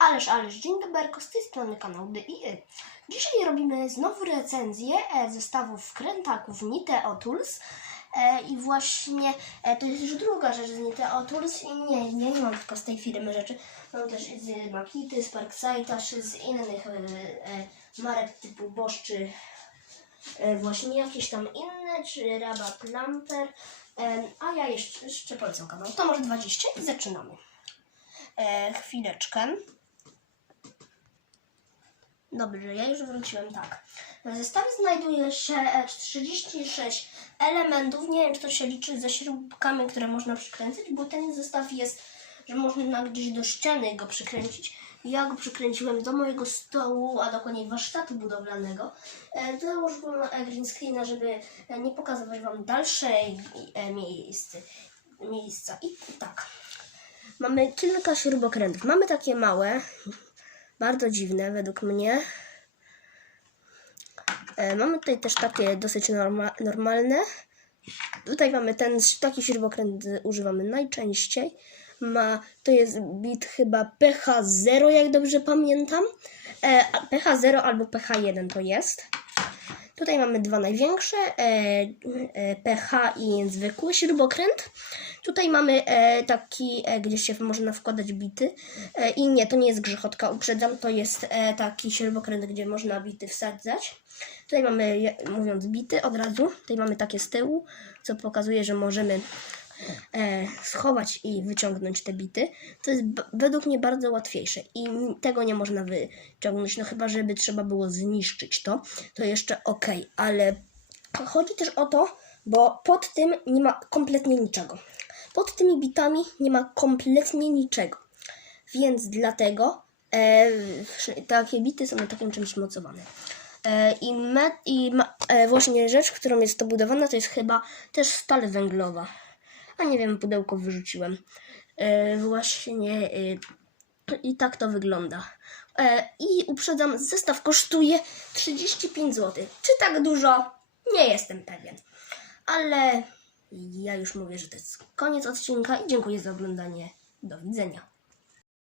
Ależ, ależ, dzień dobry, z tej strony kanał DIY. Dzisiaj robimy znowu recenzję e, zestawów wkrętaków Niteo Tools. E, I właśnie e, to jest już druga rzecz z Niteo Tools. I nie, nie mam tylko z tej firmy rzeczy. Mam też z Makity, z Parksite'a, z innych marek typu Bosch, czy właśnie jakieś tam inne, czy Rabat Lamper. A ja jeszcze, jeszcze polecam kanał. To może 20 i zaczynamy. Chwileczkę. Dobrze, ja już wróciłem, tak. W zestawie znajduje się e, 36 elementów. Nie wiem, czy to się liczy ze śrubkami, które można przykręcić, bo ten zestaw jest, że można gdzieś do ściany go przykręcić. Ja go przykręciłem do mojego stołu, a dokładniej warsztatu budowlanego. E, Założyłem e, green screena, żeby e, nie pokazywać Wam dalszej e, miejscy, miejsca. I tak. Mamy kilka śrubokrętów. Mamy takie małe, bardzo dziwne według mnie. E, mamy tutaj też takie dosyć norma normalne. Tutaj mamy ten taki śrubokręt używamy najczęściej. Ma, to jest bit chyba PH0, jak dobrze pamiętam. E, a PH0 albo PH1 to jest. Tutaj mamy dwa największe, e, e, PH i zwykły śrubokręt. Tutaj mamy e, taki, e, gdzie się można wkładać bity. E, I nie, to nie jest grzechotka, uprzedzam, to jest e, taki śrubokręt, gdzie można bity wsadzać. Tutaj mamy, mówiąc bity od razu, tutaj mamy takie z tyłu, co pokazuje, że możemy e, schować i wyciągnąć te bity. To jest według mnie bardzo łatwiejsze i tego nie można wyciągnąć, no chyba, żeby trzeba było zniszczyć to, to jeszcze ok, ale chodzi też o to, bo pod tym nie ma kompletnie niczego. Pod tymi bitami nie ma kompletnie niczego, więc dlatego e, takie bity są na takim czymś mocowane. E, I, me, i ma, e, właśnie rzecz, którą jest to budowana, to jest chyba też stal węglowa. A nie wiem, pudełko wyrzuciłem. E, właśnie e, i tak to wygląda. E, I uprzedzam, zestaw kosztuje 35 zł. Czy tak dużo? Nie jestem pewien. Ale ja już mówię, że to jest koniec odcinka i dziękuję za oglądanie. Do widzenia.